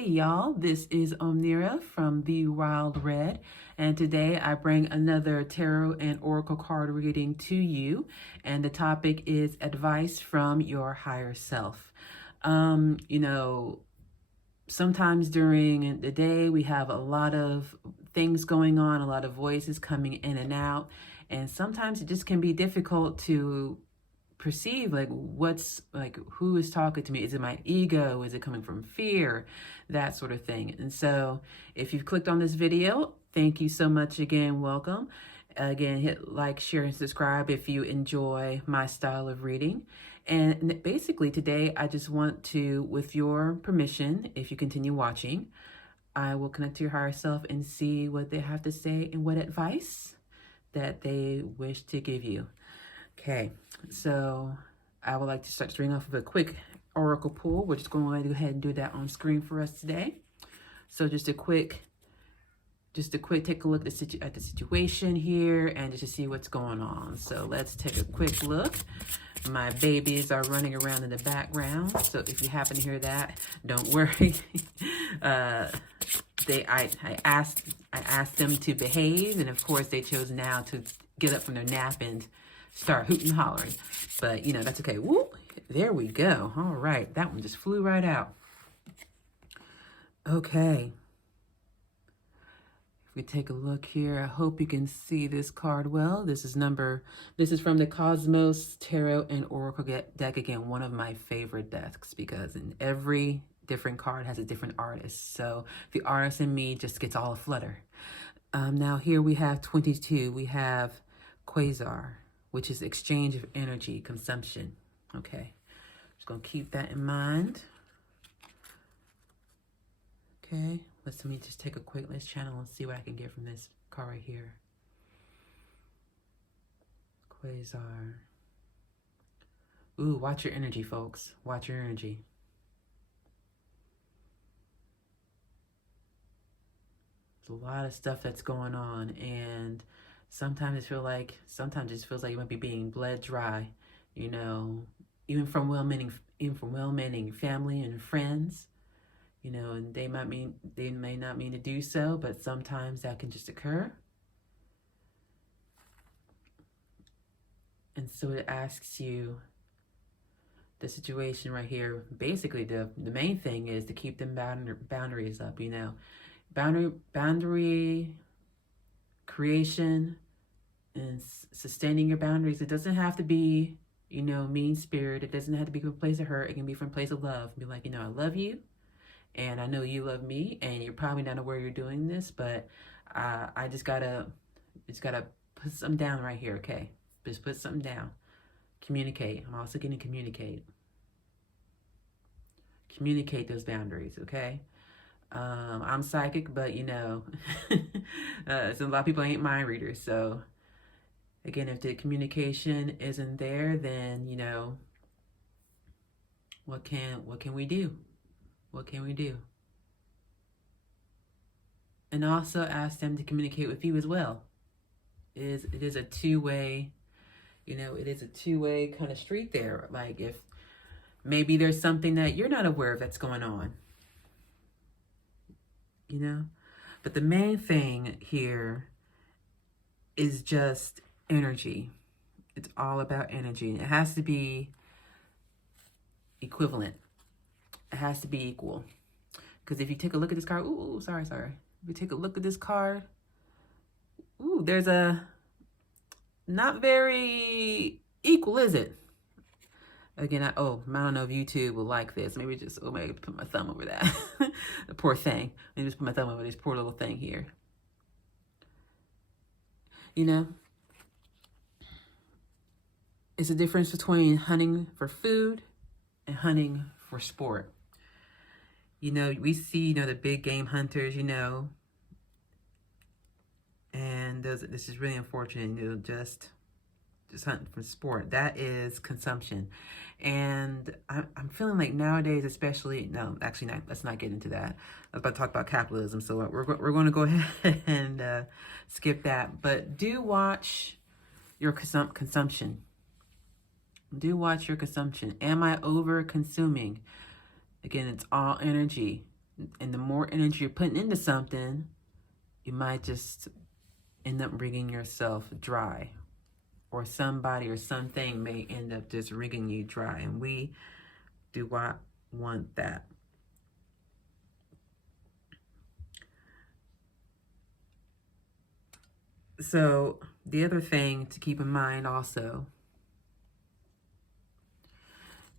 Hey y'all, this is Omnira from The Wild Red, and today I bring another tarot and oracle card reading to you, and the topic is advice from your higher self. You know, sometimes during the day we have a lot of things going on, a lot of voices coming in and out, and sometimes it just can be difficult to perceive who is talking to me. Is it my ego? Is it coming from fear? That sort of thing. And so if you've clicked on this video, thank you so much again. Welcome again. Hit like, share, and subscribe if you enjoy my style of reading. And basically today I just want to, with your permission, if you continue watching, I will connect to your higher self and see what they have to say and what advice that they wish to give you. Okay, so I would like to start starting off with a quick oracle pull. We're just going to go ahead and do that on screen for us today. So just a quick take a look at the situation here and just to see what's going on. So let's take a quick look. My babies are running around in the background, so if you happen to hear that, don't worry. I asked them to behave, and of course they chose now to get up from their nap and start hooting and hollering. But you know, that's okay. Whoop, there we go. All right, that one just flew right out. Okay. If we take a look here, I hope you can see this card well. This is from the Cosmos Tarot and Oracle deck. Again, one of my favorite decks because in every different card has a different artist. So the artist in me just gets all aflutter. Now here we have 22. We have Quasar, which is exchange of energy, consumption. Okay, just gonna keep that in mind. Okay, let me just take a quick, let's channel and see what I can get from this card right here. Quasar. Ooh, watch your energy, folks. Watch your energy. There's a lot of stuff that's going on, and sometimes it feels like you might be being bled dry, you know, even from well-meaning family and friends, you know, and they may not mean to do so, but sometimes that can just occur. And so it asks you, the situation right here, basically the main thing is to keep them boundaries up, you know, boundary creation and sustaining your boundaries. It doesn't have to be, you know, mean spirit. It doesn't have to be from a place of hurt. It can be from a place of love. Be like, you know, I love you, and I know you love me, and you're probably not aware you're doing this, but I just gotta put something down right here, okay? Just put something down. Communicate. I'm also going to communicate. Communicate those boundaries, okay? I'm psychic, but you know, so a lot of people ain't mind readers. So again, if the communication isn't there, then you know, what can we do? What can we do? And also ask them to communicate with you as well. It is a two-way, you know, it is a two-way kind of street there. Like if maybe there's something that you're not aware of that's going on, you know, but the main thing here is just energy. It's all about energy. It has to be equivalent. It has to be equal. Because if you take a look at this card, ooh, sorry. If you take a look at this card, ooh, there's a not very equal, is it? Again, I don't know if YouTube will like this. Maybe maybe put my thumb over that. The poor thing. Maybe just put my thumb over this poor little thing here. You know, it's a difference between hunting for food and hunting for sport. You know, we see, you know, the big game hunters, you know, and this is really unfortunate, you know, just hunting for sport. That is consumption. And I'm feeling like nowadays, especially, no, actually not, let's not get into that. I was about to talk about capitalism, so we're going to go ahead and skip that. But do watch your consumption. Do watch your consumption. Am I over consuming? Again, it's all energy. And the more energy you're putting into something, you might just end up wringing yourself dry. Or somebody or something may end up just wringing you dry. And we do not want that. So the other thing to keep in mind also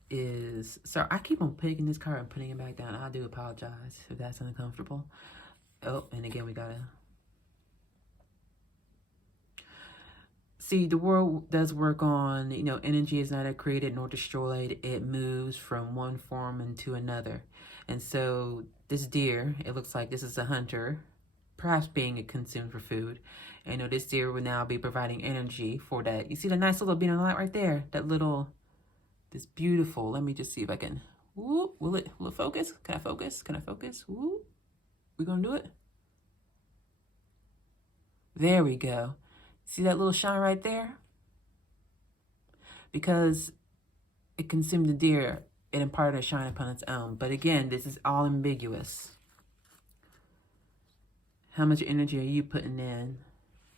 is, so I keep on picking this card and putting it back down. I do apologize if that's uncomfortable. Oh, and again, we gotta see, the world does work on, energy is neither created nor destroyed. It moves from one form into another. And so this deer, it looks like this is a hunter, perhaps being consumed for food. And this deer will now be providing energy for that. You see the nice little beam of light right there? This beautiful, let me just see if I can, will it focus? Can I focus? Can I focus? Woo, we gonna do it? There we go. See that little shine right there? Because it consumed the deer, it imparted a shine upon its own. But again, this is all ambiguous. How much energy are you putting in?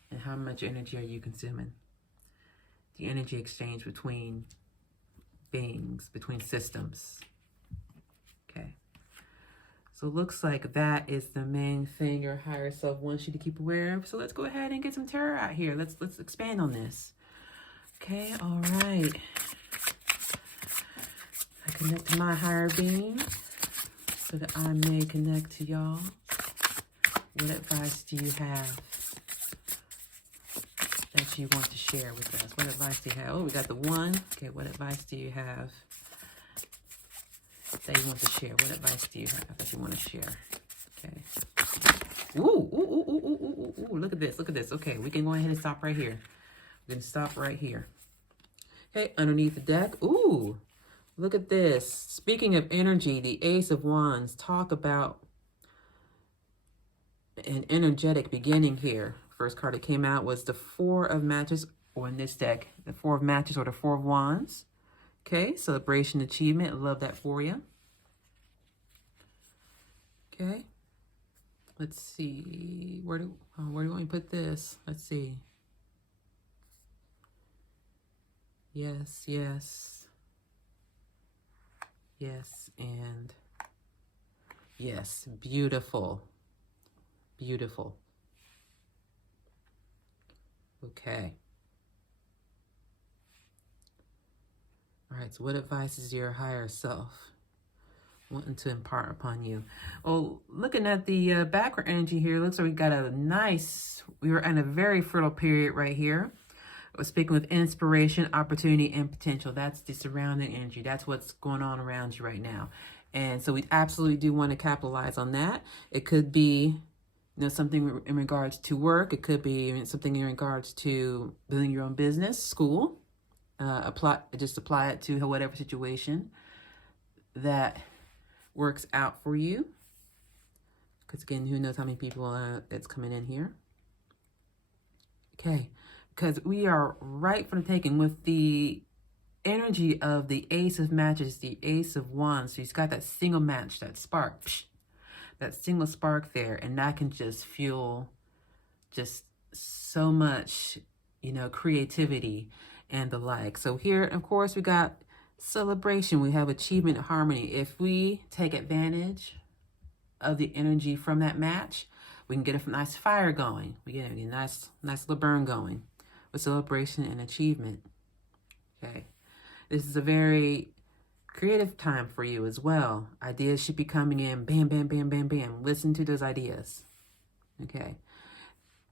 And how much energy are you consuming? The energy exchange between beings, between systems. Okay. So it looks like that is the main thing your higher self wants you to keep aware of. So let's go ahead and get some tarot out here. Let's expand on this. Okay, all right. I connect to my higher being so that I may connect to y'all. What advice do you have that you want to share with us? What advice do you have? Oh, we got the one. Okay, what advice do you have that you want to share? What advice do you have that you want to share? Okay. Ooh, look at this, look at this. Okay, we can go ahead and stop right here. We can stop right here. Okay, underneath the deck. Ooh, look at this. Speaking of energy, the Ace of Wands, talk about an energetic beginning here. First card that came out was the Four of Matches, or in this deck, the Four of Matches or the Four of Wands. Okay, celebration, achievement. Love that for you. Okay, let's see. Where do you want me to put this? Let's see. Yes, yes. Yes, and yes. Beautiful. Beautiful. Okay. All right, so what advice is your higher self wanting to impart upon you? Well, looking at the background energy here, looks like we got we were in a very fertile period right here. We're speaking with inspiration, opportunity, and potential. That's the surrounding energy. That's what's going on around you right now. And so we absolutely do want to capitalize on that. It could be something in regards to work. It could be something in regards to building your own business, school. Apply it to whatever situation that works out for you. Because again, who knows how many people that's coming in here. Okay, because we are right for the taking with the energy of the Ace of Matches, the Ace of Wands. So he's got that single match, that spark, that single spark there, and that can just fuel just so much, creativity and the like. So here, of course, we got celebration. We have achievement, harmony. If we take advantage of the energy from that match, we can get a nice fire going. We get a nice little burn going with celebration and achievement. Okay. This is a very creative time for you as well. Ideas should be coming in. Bam, bam, bam, bam, bam. Listen to those ideas. Okay.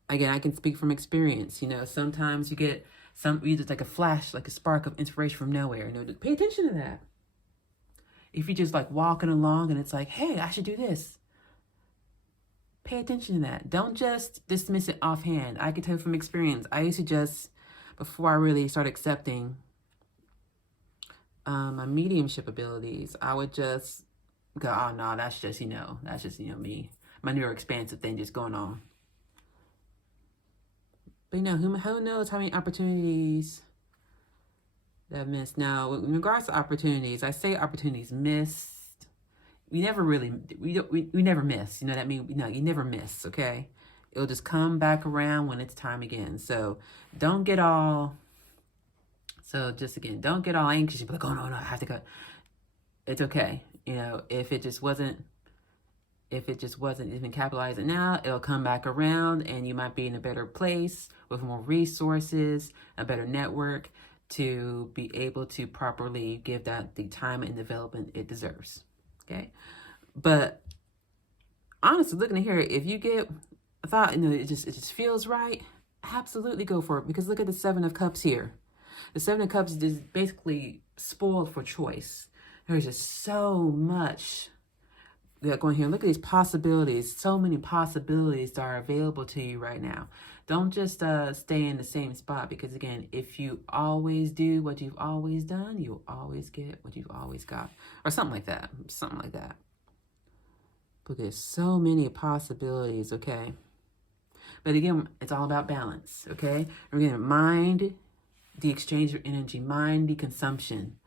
Again, I can speak from experience. Sometimes you get just like a flash, like a spark of inspiration from nowhere. Pay attention to that. If you're just like walking along and it's like, hey, I should do this. Pay attention to that. Don't just dismiss it offhand. I can tell from experience. I used to just, before I really started accepting my mediumship abilities, I would just go, oh no, that's just me. My neuro expansive thing just going on. But who knows how many opportunities that I've missed. Now, in regards to opportunities, I say opportunities missed. we never really, we never miss. You know what I mean? No, you never miss, okay? It'll just come back around when it's time again. So don't get all, so just again, don't get all anxious. You'll be like, oh no, I have to go. It's okay. You know, if it just wasn't even capitalizing now, it'll come back around and you might be in a better place with more resources, a better network to be able to properly give that the time and development it deserves. Okay. But honestly, looking at here, if you get a thought, you know, it just feels right, absolutely go for it. Because look at the Seven of Cups here. The Seven of Cups is basically spoiled for choice. There's just so much going here. Look at these possibilities. So many possibilities that are available to you right now. Don't just stay in the same spot, because again, if you always do what you've always done, you'll always get what you've always got, or something like that. Something like that. But there's so many possibilities, okay? But again, it's all about balance, okay? And again, mind the exchange of energy, mind the consumption,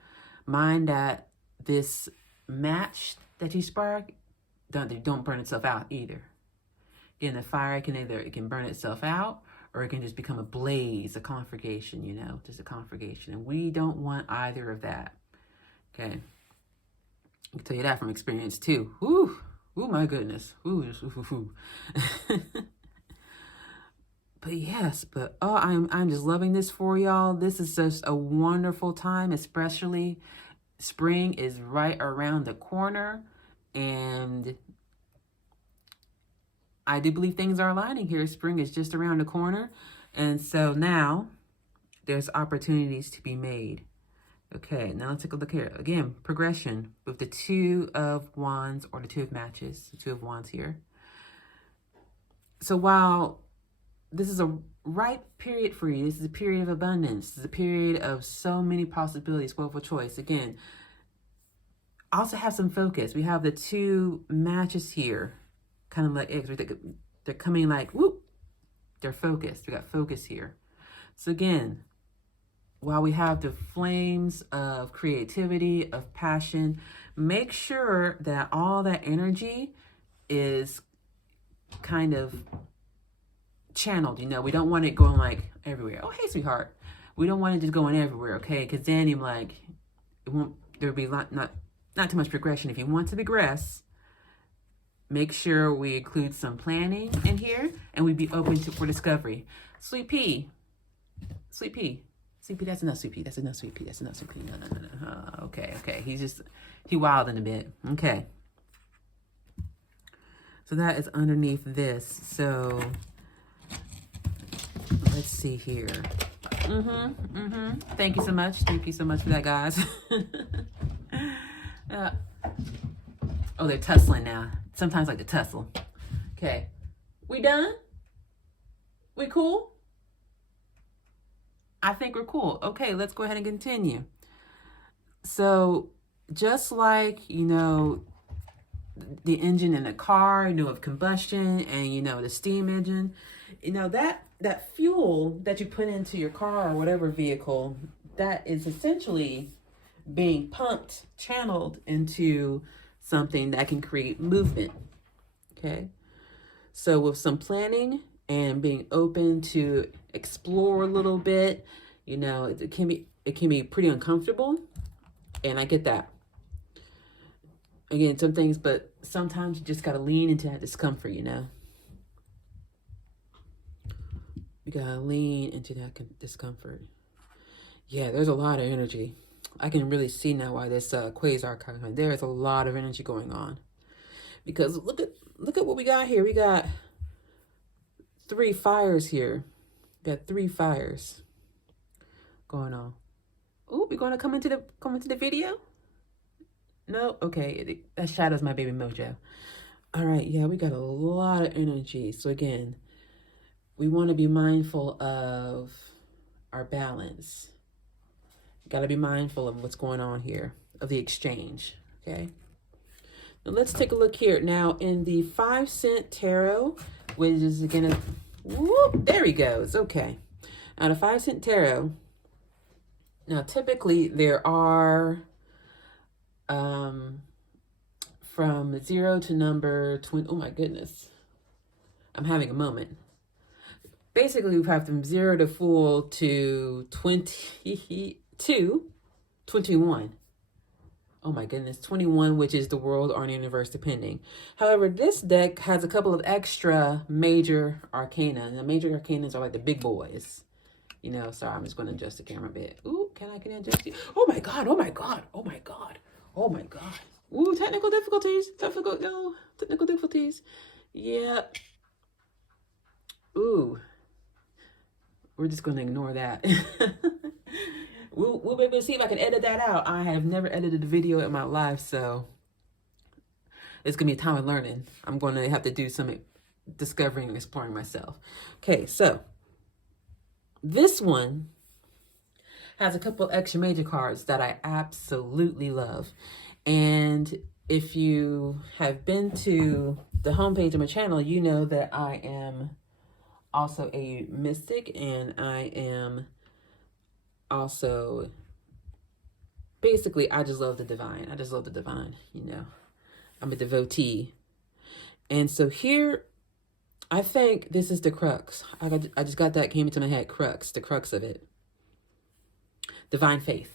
mind that this match that you spark don't burn itself out either. Again, the fire it can burn itself out, or it can just become a blaze, a conflagration, you know, just a conflagration. And we don't want either of that. Okay. I can tell you that from experience too. Ooh, my goodness. Ooh. But yes, I'm just loving this for y'all. This is just a wonderful time, especially spring is right around the corner, and I do believe things are aligning here. Spring is just around the corner. And so now there's opportunities to be made. Okay, now let's take a look here. Again, progression with the Two of Wands, or the Two of Matches, the Two of Wands here. So while this is a ripe period for you, this is a period of abundance, this is a period of so many possibilities, well, for choice. Again, also have some focus. We have the two matches here, kind of like they're coming like, whoop, they're focused. We got focus here. So again, while we have the flames of creativity, of passion, make sure that all that energy is kind of channeled. You know, we don't want it going like everywhere. Oh, hey, sweetheart. We don't want it just going everywhere, okay? Because then you're like, there'll be not too much progression. If you want to progress, make sure we include some planning in here, and we be open for discovery. Sweet pea, that's enough, sweet pea. That's enough, sweet pea. No. Okay. He wilding a bit. Okay. So that is underneath this. So let's see here. Thank you so much. Thank you so much for that, guys. Oh, they're tussling now. Sometimes like to tussle. Okay. We done? We cool? I think we're cool. Okay, let's go ahead and continue. So just like, you know, the engine in a car, you know, of combustion, and, you know, the steam engine, you know, that fuel that you put into your car or whatever vehicle, that is essentially being pumped, channeled into something that can create movement. Okay. So with some planning and being open to explore a little bit, you know, it can be pretty uncomfortable, and I get that. Again, some things, but sometimes you just got to lean into that discomfort, you know. You got to lean into that discomfort. Yeah, there's a lot of energy. I can really see now why this quasar coming. There's a lot of energy going on. Because look at what we got here. We got 3 fires here. We got 3 fires going on. Oh, we're going to come into the video? No? Okay. That shadows my baby mojo. All right. Yeah, we got a lot of energy. So again, we want to be mindful of our balance. Got to be mindful of what's going on here, of the exchange. Okay. Now let's take a look here. Now in the 5-cent tarot, which is again, whoop, there he goes. Okay. Now the 5-cent tarot. Now typically there are from 0 to number 20. Oh my goodness. I'm having a moment. Basically, we have from 0 to full to 22, 21. Oh my goodness, 21, which is the world or universe, depending. However, this deck has a couple of extra major arcana. And the major arcanas are like the big boys. You know, sorry, I'm just going to adjust the camera a bit. Ooh, can I adjust it? Oh my God, oh my God, oh my God, oh my God. Ooh, technical difficulties, technical difficulties. Yeah. Ooh, we're just going to ignore that. We'll be able to see if I can edit that out. I have never edited a video in my life, so it's going to be a time of learning. I'm going to have to do some discovering and exploring myself. Okay, so this one has a couple extra major cards that I absolutely love. And if you have been to the homepage of my channel, you know that I am also a mystic, and I am also, basically, I just love the divine. I just love the divine, you know. I'm a devotee. And so here, I think this is the crux. I just got that, came into my head, crux, the crux of it. Divine faith.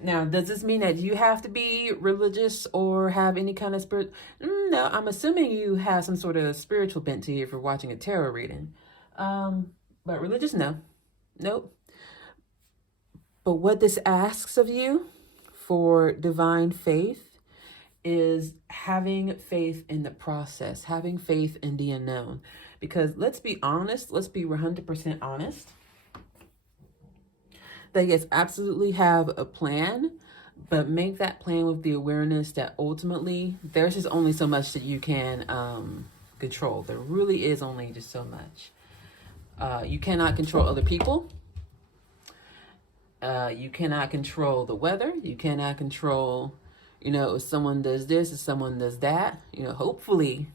Now, does this mean that you have to be religious or have any kind of spirit? No, I'm assuming you have some sort of spiritual bent to you if you're watching a tarot reading. But religious, no. Nope. But what this asks of you for divine faith is having faith in the process, having faith in the unknown. Because let's be honest, let's be 100% honest. That yes, absolutely have a plan, but make that plan with the awareness that ultimately there's just only so much that you can control. There really is only just so much. You cannot control other people. You cannot control the weather. You cannot control, you know, if someone does this, if someone does that. You know, hopefully,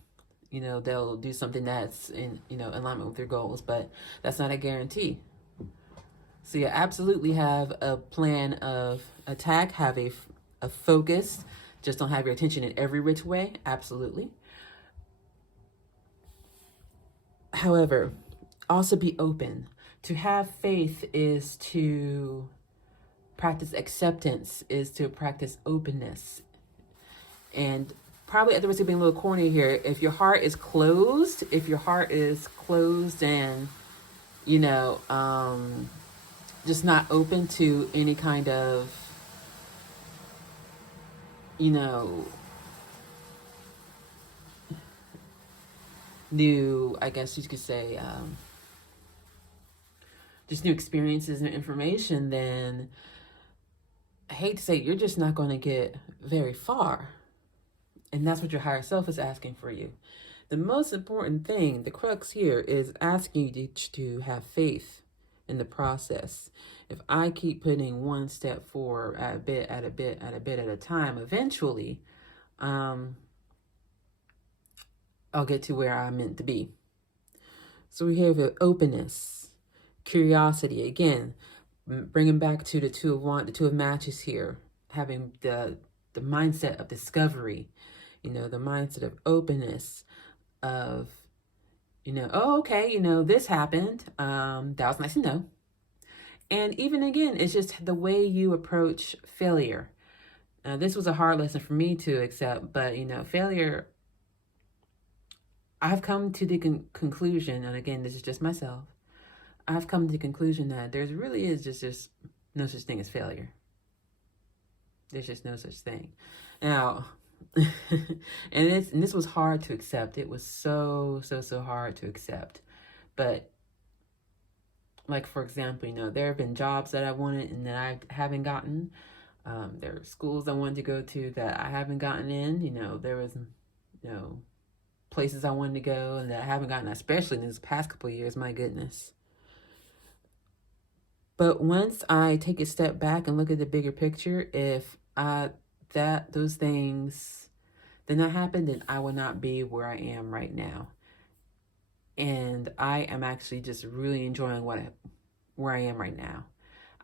you know, they'll do something that's in, you know, alignment with your goals, but that's not a guarantee. So you absolutely have a plan of attack, have a focus, just don't have your attention in every which way, absolutely. However, also be open. To have faith is to practice acceptance, is to practice openness. And probably at the risk of being a little corny here, if your heart is closed, and, you know, just not open to any kind of, you know, new, I guess you could say, just new experiences and information, then I hate to say you're just not going to get very far. And that's what your higher self is asking for you. The most important thing, the crux here, is asking you to have faith in the process. If I keep putting one step forward at a time, eventually I'll get to where I'm meant to be. So we have openness, curiosity. Again, bringing back to the two of matches here, having the mindset of discovery, you know, the mindset of openness, of, you know, oh, okay, you know, this happened. That was nice to know. And even again, it's just the way you approach failure. This was a hard lesson for me to accept, but, you know, failure, I've come to the conclusion, and again, this is just myself, I've come to the conclusion that there really is just no such thing as failure. There's just no such thing. Now, and this was hard to accept. It was so hard to accept. But like, for example, you know, there have been jobs that I wanted and that I haven't gotten. There are schools I wanted to go to that I haven't gotten in. You know, there was, you know, places I wanted to go and that I haven't gotten, especially in these past couple of years, my goodness. But once I take a step back and look at the bigger picture, if those things did not happen, then I would not be where I am right now. And I am actually just really enjoying where I am right now.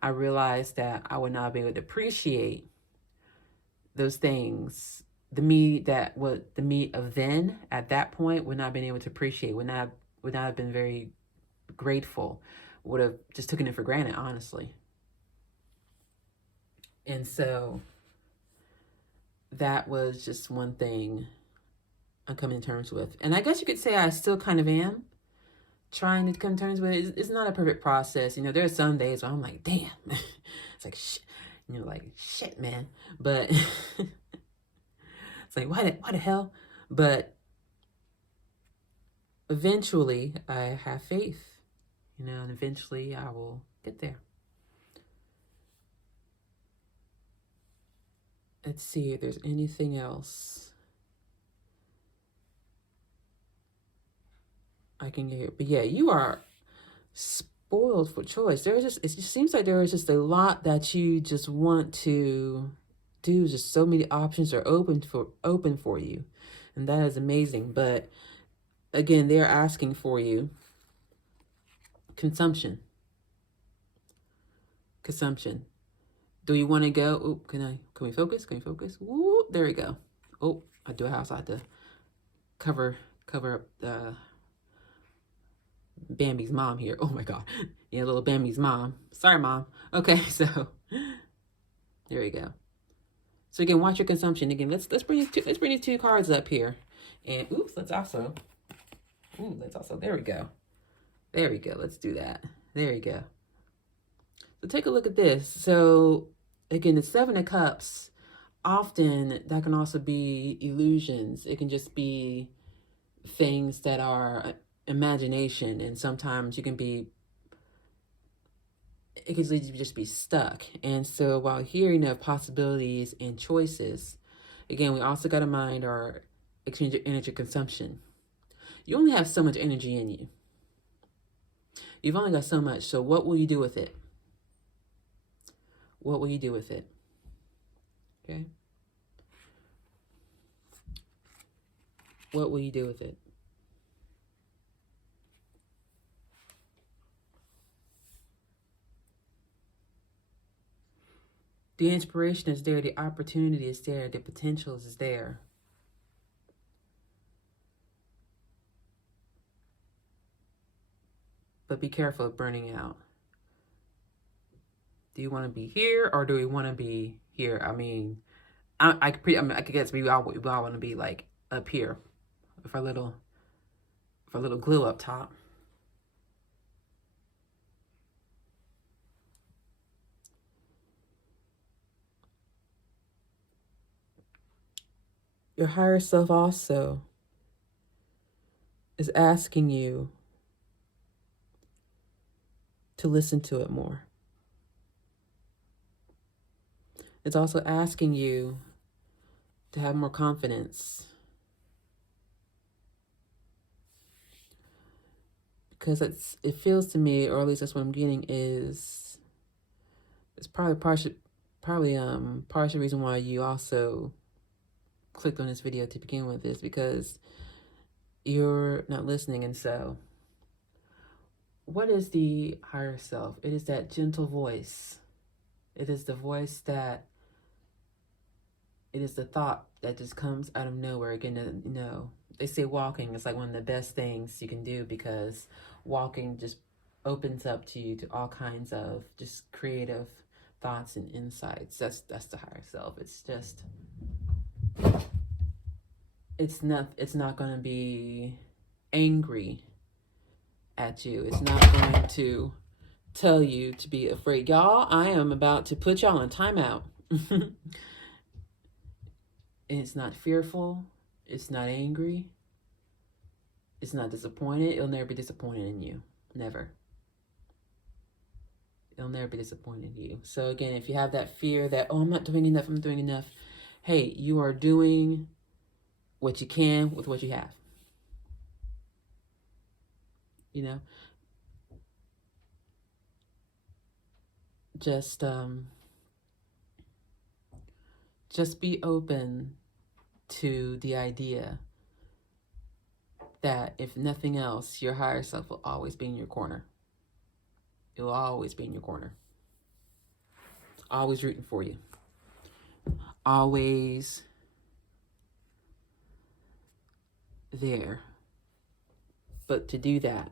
I realized that I would not be able to appreciate those things the me that was the me of then at that point would not have been able to appreciate, would not have been very grateful, would have just taken it for granted, honestly. And so that was just one thing I'm coming to terms with. And I guess you could say I still kind of am trying to come to terms with it. It's not a perfect process. You know, there are some days where I'm like, damn, it's like, shit, man. But it's like, why the hell? But eventually I have faith, you know, and eventually I will get there. Let's see if there's anything else I can get. But yeah, you are spoiled for choice. It just seems like there is just a lot that you just want to do. Just so many options are open for you. And that is amazing. But again, they're asking for you consumption. Do you want to go? Oh, can we focus? Can we focus? Woo, there we go. Oh, I do a house. I have to cover up Bambi's mom here. Oh my God. Yeah, little Bambi's mom. Sorry, Mom. Okay, so there we go. So again, watch your consumption. Again, let's bring these two cards up here. And let's also there we go. There we go. Let's do that. There we go. So take a look at this. So again, the Seven of Cups, often that can also be illusions. It can just be things that are imagination, and sometimes it can lead you to just be stuck. And so while hearing of possibilities and choices, again, we also got to mind our exchange of energy consumption. You only have so much energy in you. You've only got so much. So what will you do with it? What will you do with it? Okay. What will you do with it? The inspiration is there. The opportunity is there. The potential is there. But be careful of burning out. Do you want to be here, or do we want to be here? I mean, I could guess we all want to be like up here with our little glue up top. Your higher self also is asking you to listen to it more. It's also asking you to have more confidence. Because it feels to me, or at least that's what I'm getting, is it's probably partial reason why you also clicked on this video to begin with, is because you're not listening. And so what is the higher self? It is that gentle voice. It is the voice that, it is the thought that just comes out of nowhere. Again, you know, they say walking is like one of the best things you can do, because walking just opens up to you to all kinds of just creative thoughts and insights. That's the higher self. It's just, it's not going to be angry at you. It's not going to tell you to be afraid. Y'all, I am about to put y'all in timeout. It's not fearful. It's not angry. It's not disappointed. It'll never be disappointed in you. Never. It'll never be disappointed in you. So again, if you have that fear that, oh, I'm not doing enough. Hey, you are doing what you can with what you have. You know? Just be open to the idea that if nothing else, your higher self will always be in your corner. It will always be in your corner. Always rooting for you. Always there. But to do that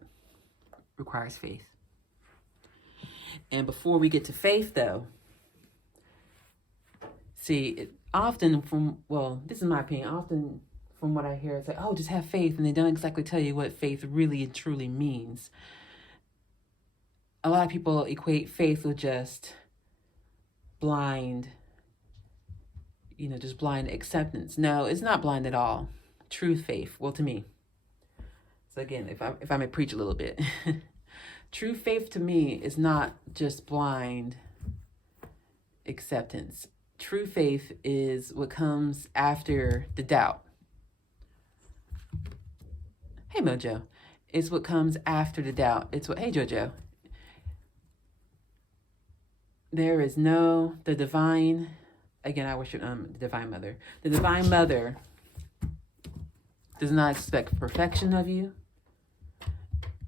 requires faith. And before we get to faith, though, see, often this is my opinion, often from what I hear, it's like, oh, just have faith. And they don't exactly tell you what faith really and truly means. A lot of people equate faith with just blind, just blind acceptance. No, it's not blind at all. True faith, well, to me. So again, if I may preach a little bit, true faith to me is not just blind acceptance. True faith is what comes after the doubt. Hey, Mojo. It's what comes after the doubt. Hey, Jojo. There is the divine, again, I worship the Divine Mother. The Divine Mother does not expect perfection of you.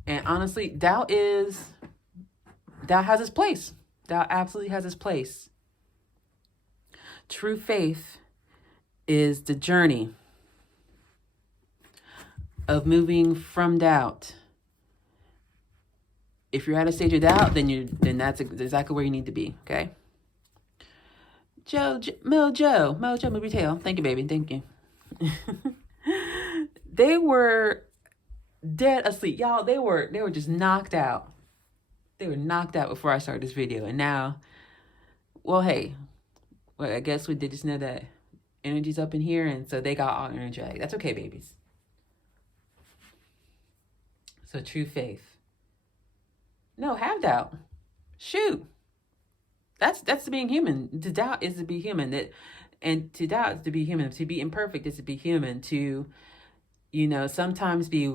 And honestly, doubt has its place. Doubt absolutely has its place. True faith is the journey of moving from doubt. If you're at a stage of doubt, then that's exactly where you need to be, okay? Mojo, movie tail. Thank you, baby. Thank you. They were dead asleep. Y'all, they were just knocked out. They were knocked out before I started this video. And now, I guess we did just know that energy's up in here, and so they got all energetic. That's okay, babies. So true faith. No, have doubt. Shoot. That's to being human. To doubt is to be human. And to doubt is to be human. To be imperfect is to be human. To, sometimes be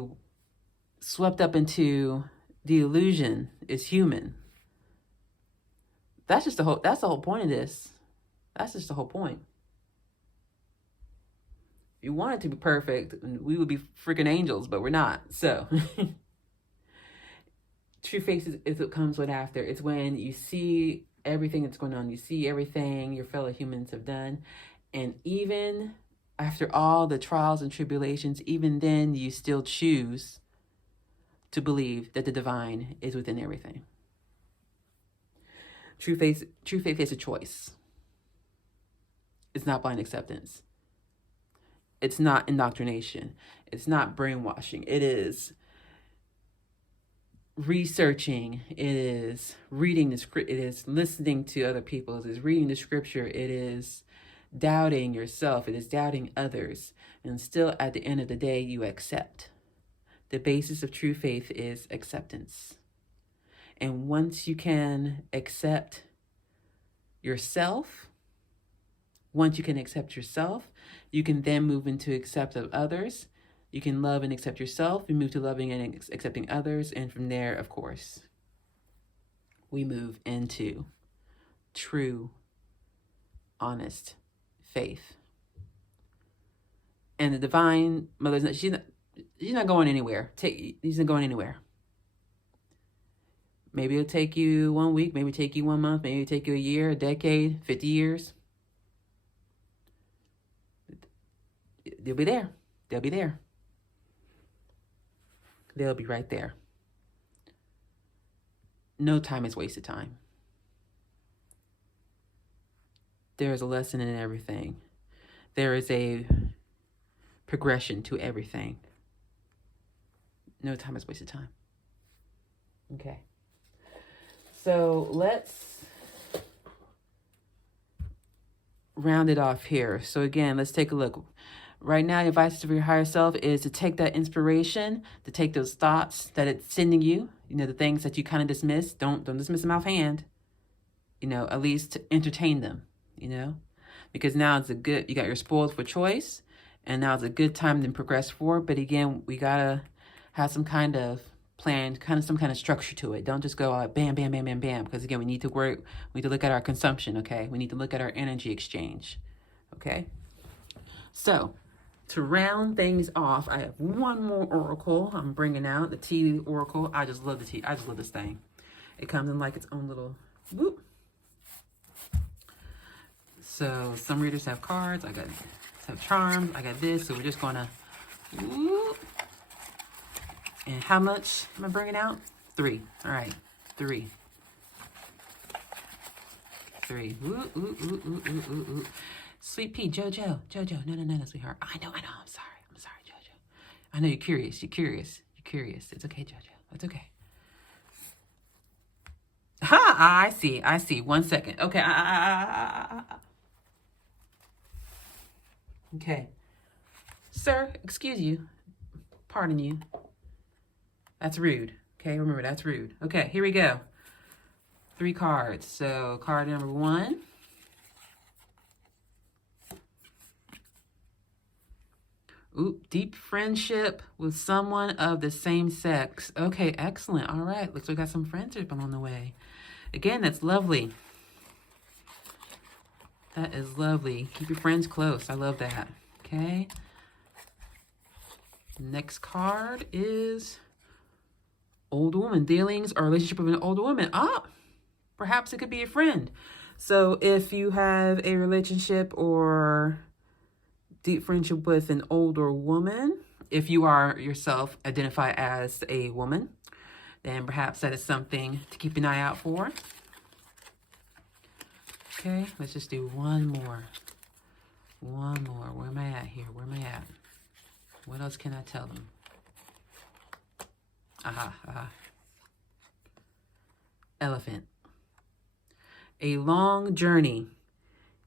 swept up into the illusion is human. That's the whole point of this. That's just the whole point. If you wanted to be perfect, we would be freaking angels, but we're not. So true faith is what comes with after. It's when you see everything that's going on. You see everything your fellow humans have done. And even after all the trials and tribulations, even then you still choose to believe that the divine is within everything. True faith is a choice. It's not blind acceptance. It's not indoctrination. It's not brainwashing. It is researching. It is reading the script. It is listening to other people. It is reading the scripture. It is doubting yourself. It is doubting others. And still, at the end of the day, you accept. The basis of true faith is acceptance. And once you can accept yourself, you can then move into accept of others. You can love and accept yourself. You move to loving and accepting others. And from there, of course, we move into true, honest faith. And the Divine Mother, she's not going anywhere. She's not going anywhere. Maybe it'll take you 1 week, maybe take you 1 month, maybe it'll take you a year, a decade, 50 years. They'll be there. They'll be there. They'll be right there. No time is wasted time. There is a lesson in everything. There is a progression to everything. No time is wasted time. Okay. So let's round it off here. So again, let's take a look. Right now, your advice to your higher self is to take that inspiration, to take those thoughts that it's sending you, the things that you kind of dismiss. Don't dismiss them offhand. At least to entertain them, because now it's you got your spoiled for choice, and now it's a good time to progress forward. But again, we gotta have some kind of plan, some kind of structure to it. Don't just go out bam, bam, bam, bam, bam. Because again, we need to look at our consumption, okay? We need to look at our energy exchange, okay? So, to round things off, I have one more oracle I'm bringing out, the tea oracle. I just love the tea. I just love this thing. It comes in like its own little whoop. So some readers have cards. I have charms. I got this. So we're just going to Ooh. And how much am I bringing out? 3. All right. 3. 3. Ooh, ooh, ooh, ooh, ooh, ooh, ooh. Sweet pea, Jojo. Jojo. No, sweetheart. I know. I'm sorry, Jojo. I know you're curious. You're curious. It's okay, Jojo. It's okay. Ha! I see. 1 second. Okay. Okay. Sir, excuse you. Pardon you. That's rude. Okay, remember, that's rude. Okay, here we go. 3 cards. So, card number 1. Ooh, deep friendship with someone of the same sex. Okay, excellent. All right, looks like we got some friendship on the way. Again, that's lovely. That is lovely. Keep your friends close. I love that. Okay. Next card is old woman. Dealings or relationship with an older woman. Perhaps it could be a friend. So if you have a relationship or deep friendship with an older woman, if you are yourself identify as a woman, then perhaps that is something to keep an eye out for. Okay, let's just do one more. Where am I at here? What else can I tell them? Elephant. A long journey,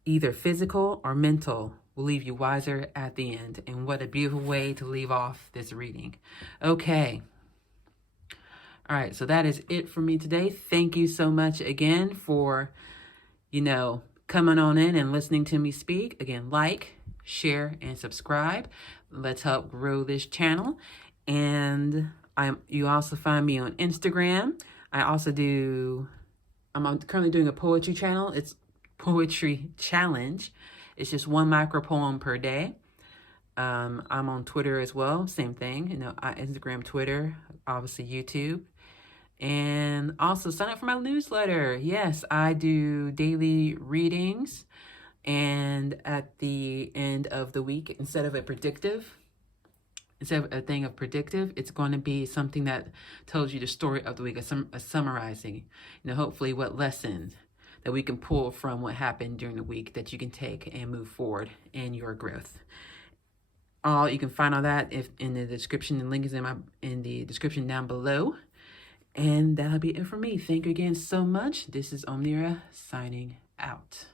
either physical or mental, will leave you wiser at the end. And what a beautiful way to leave off this reading. Okay. All right, so that is it for me today. Thank you so much again for, coming on in and listening to me speak. Again, like, share, and subscribe. Let's help grow this channel. And you also find me on Instagram. I'm currently doing a poetry channel. It's Poetry Challenge. It's just 1 micro poem per day. I'm on Twitter as well. Same thing. Instagram, Twitter, obviously YouTube. And also sign up for my newsletter. Yes, I do daily readings. And at the end of the week, instead of a thing of predictive, it's going to be something that tells you the story of the week, a summarizing, hopefully what lessons that we can pull from what happened during the week that you can take and move forward in your growth. You can find all that in the description. The link is in the description down below. And that'll be it for me. Thank you again so much. This is Omnira signing out.